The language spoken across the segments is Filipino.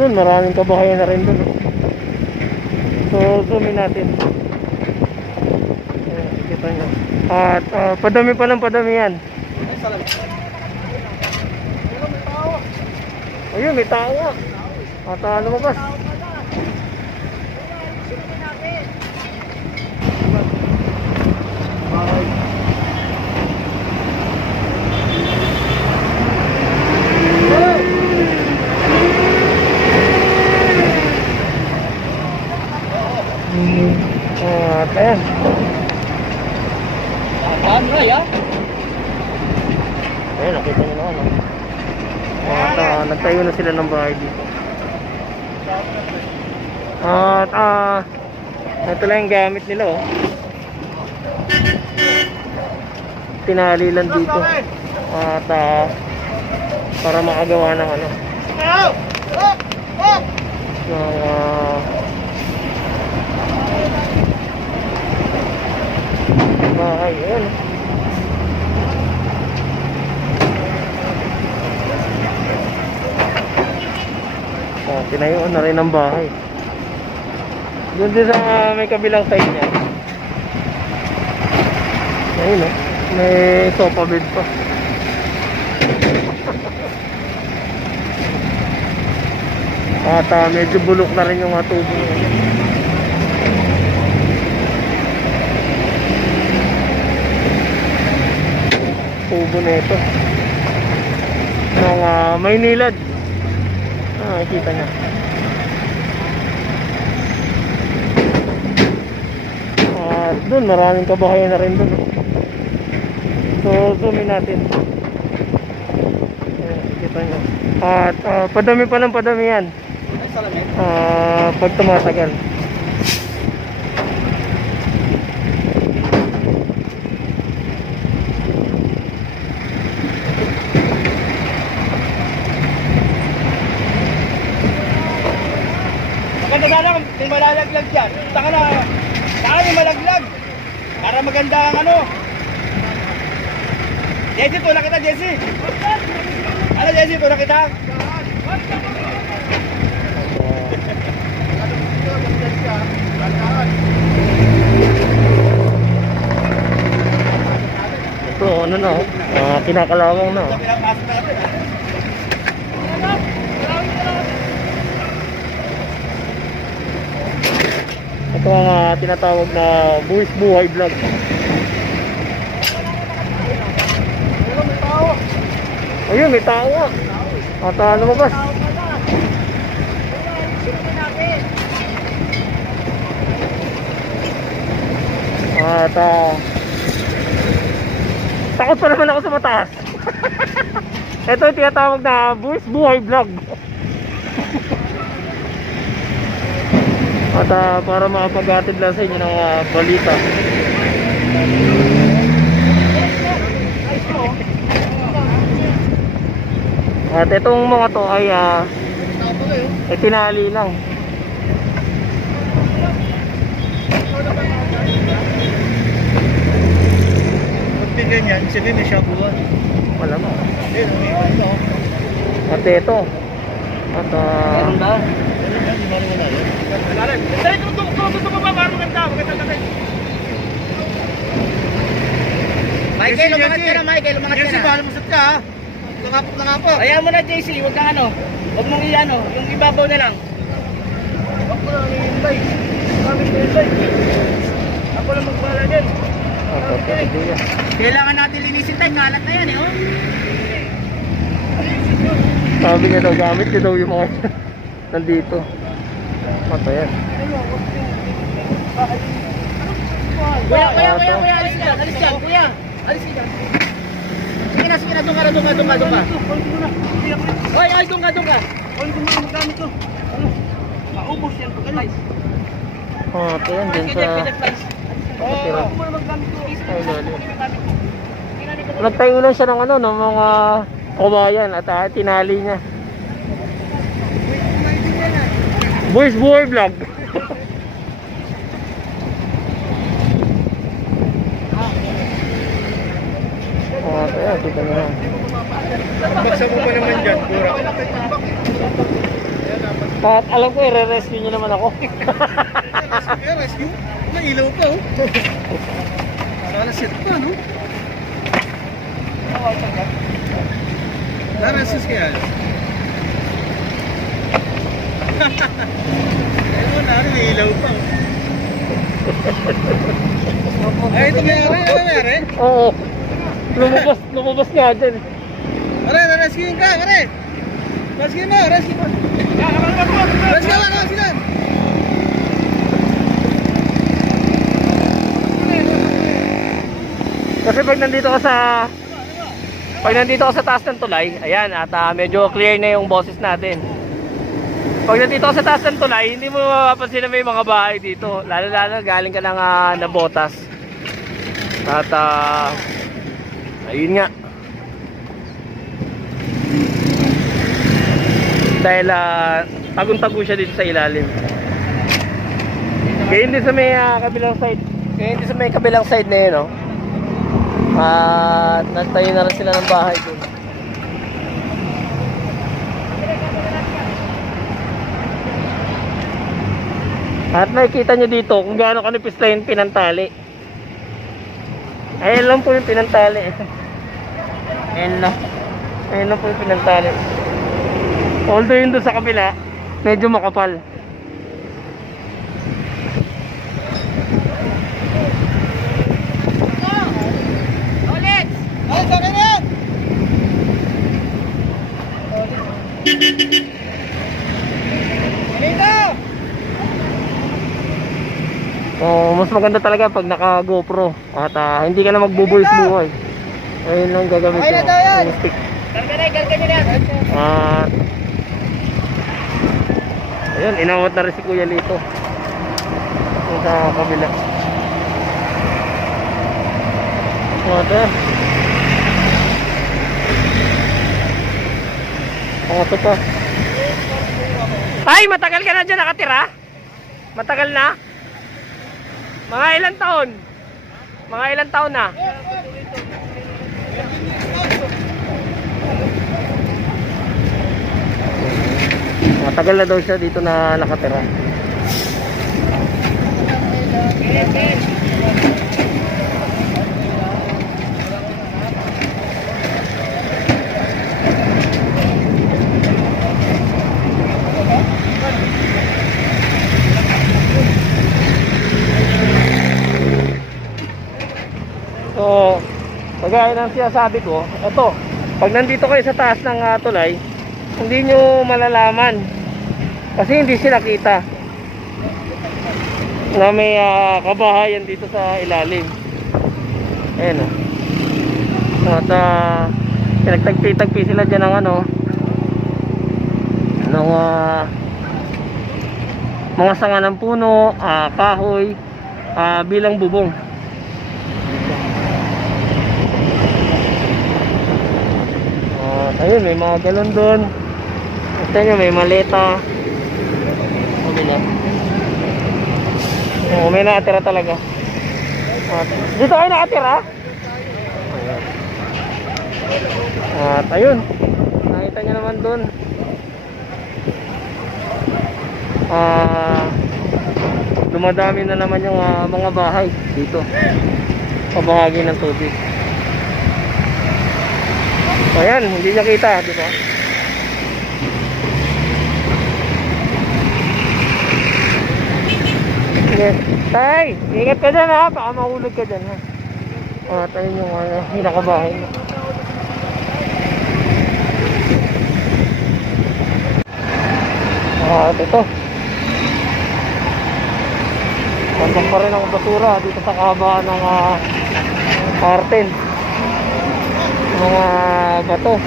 Doon maraming kabahayan na rin doon. So zoomin natin. Ayan, kita nyo. At padami pa ng padami yan. Ayun, may tao nga. At lumabas. At ayan. Ayan, nakita nyo naman. At nagtayo na sila ng bahay dito. At ito lang yung gamit nila, oh. Tinali lang dito. At para makagawa ng ano. Bahay, ayan. Tinayuan na rin ang bahay. Doon din sa may kabilang side niya. Ayun, oh. May sofa bed pa. At medyo bulok na rin yung tubo. Tubo na ito ng Maynilad. Nakikita niya. At doon maraming kabahayan na rin doon. So zoomin natin. Ayan, kita niyo. At padami pa ng padami yan. Pag tumatagal. Maganda sana kung malalaglag dyan. Taka na, saan yung malaglag? Para maganda ang ano. Jesse, tula kita, Jesse. Ano, Jesse, tula kita? Ito, ano na, kinakalawang na. Ito ang tinatawag na Buwis Buhay Vlog. Ayun, may tao nga. At lumabas. At takot pa naman ako sa mataas. Ito yung tinatawag na Buwis Buhay Vlog. At para makapag-atid lang sa inyo ng balita. At itong mga to ay tinali lang. Ba't bigyan yan? Sabi may shabuan. Wala mo. At ito. At Meron ba? Dali, tutok pa para maganda natin. Michael, lumangat ka na, Michael, lumangat ka na. Jesse, mahal mo sa tiya, ha? Langapot na nga po. Ayaw mo na, JC, huwag kang ano. Huwag mong iano, yung ibabaw na lang. Huwag mo lang i-invay. Kami i-invay. Ako lang magpala din. Kailangan natin linisin tayo, kalat na yan eh, oh. Sabi niya daw, gamit niya daw yung mga nandito. Mata yan. Kuya, alis dyan, kuya. Alis dyan. Sige na, doon ka. Oy, doon ka. Oy, kung mga magamit ko. Ano? Maubos yan pag ano. Ito yan, dyan sa... Oo, kung mga magamit ko. Ay, lalo. Nagtayo lang siya ng ano, ng mga kawayan at tinali niya. Buwis Buhay Vlog. Kaya kita nyo. Baksa mo pa naman dyan, pura. At alam ko, i-rescue nyo naman ako. Rescue? May ilaw pa oh. Sana set pa no? Narasis kaya? Ayun mo na, may ilaw pa oh. Ay, ito may-ari? Oo. Lumabas nga dyan. Pare, rescue ka, pare! Rescue mo! Rescue mo! Kasi pag nandito ka sa taas ng tulay, ayan, at medyo clear na yung boses natin. Pag nandito ka sa taas ng tulay, hindi mo mapapansin na may mga bahay dito. Lalo galing ka ng Nabotas. At ayun nga. Dahil tagong-tago siya dito sa ilalim. Kaya hindi sa may kabilang side. Kaya hindi sa may kabilang side na yun, no? At nagtayo na rin sila ng bahay dun. At makikita nyo dito kung gaano kanipis na yung pinantali. Ayan lang po yung pinantali. Ayan lang. Ayan lang po yung pinantali. Although yun doon sa kabila, medyo makapal. Ulit! Ay, sa akin yan! Dito! Mas maganda talaga pag naka GoPro. At hindi ka na magbubuhis-buhay. Ayun lang gagamitin Okay na daw yan. yung stick. Garga nyo na. Ayun, inawat na rin si Kuya Lito. Yung sa kabila. Ito. Ito pa. Ay, matagal ka na dyan nakatira? Matagal na? Mga ilang taon? Mga ilang taon na? Matagal na daw siya dito na nakatira. So, kagaya ng sinasabi ko, ito, pag nandito kayo sa taas ng tulay, hindi nyo malalaman kasi hindi sila kita na may kabahayan dito sa ilalim. Ayan o. At pinagtagpi-tagpi sila dyan ng mga sanga ng puno, kahoy, bilang bubong. Ayun, may mga galon doon. Ito nyo, may maleta. May nakatira talaga. Dito kayo nakatira? At ayun, nakita nyo naman doon. Dumadami na naman yung mga bahay dito. Pabahagi ng tubig. Ayan, hindi niya kita, di ba? Yes. Tay, ingat ka dyan ha, baka mahulog ka dyan ha. At ayun yung hinakabahay mo. At ito. Pandak pa rin ang basura dito sa kahabaan ng Arten. Mga bato.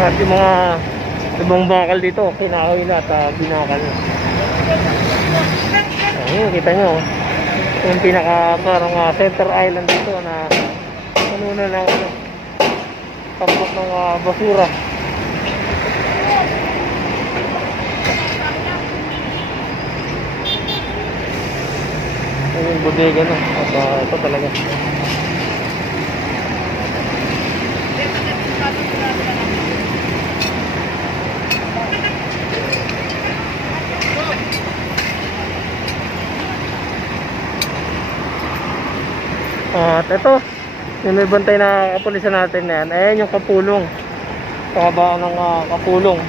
At yung mga ibang bakal dito, kinakain na at binakal. Ayun, kita nyo. Yung pinaka parang center island dito na ano na lang tapos ng basura. Yung bodega na. At ito talaga. At ito, yung may bantay na kapulisan natin na yan. Ayan yung kapulong. Kahabaan ng kapulong.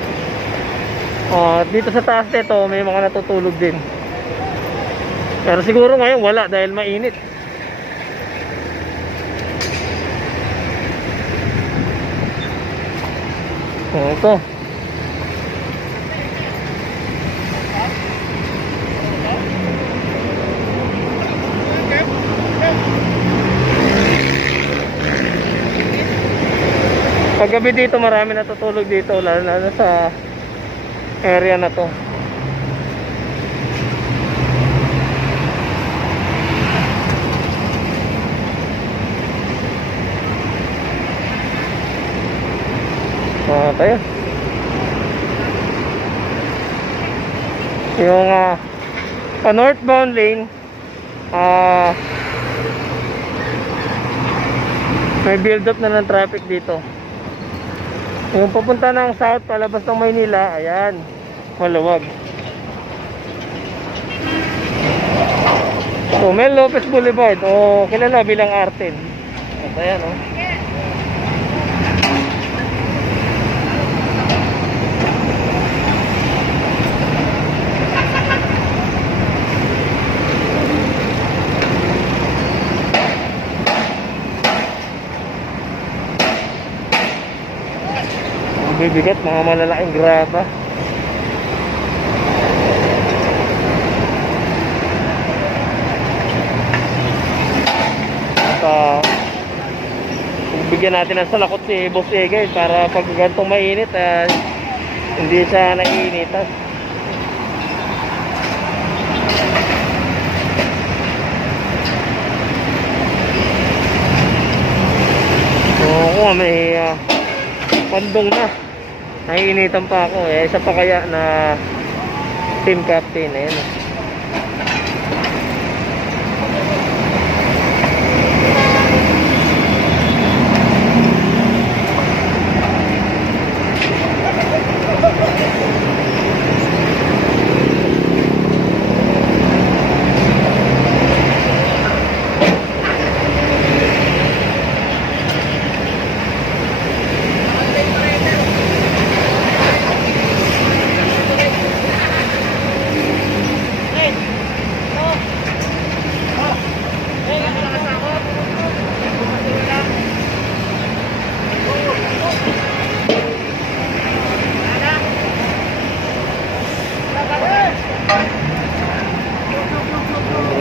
Dito sa taas nito, may mga natutulog din. Pero siguro ngayon wala dahil mainit. Ito. Paggabi dito marami natutulog dito lalo na sa area na to. Tayo. Yung northbound lane may build up na ng traffic dito. Yung papunta ng south palabas ng Maynila, ayan, maluwag. So, Mel Lopez Boulevard o kilala bilang Arten. At ayan, oh. Bibigat, mga malalaking graba. At bigyan natin ng salakot si Boss Egay para pag gantong mainit hindi siya naiinitan. So kung may pandong na, naiinitan pa ako. Isa pa kaya na team captain. Ayan.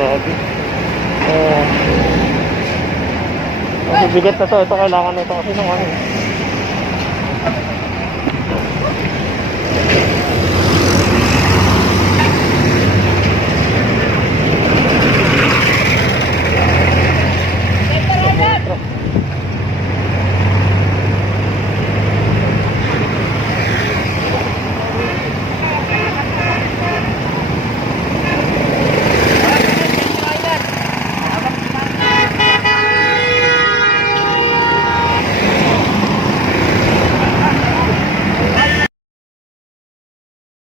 Grabe. Bigat na to. Ito kailangan nito kasi nung ano.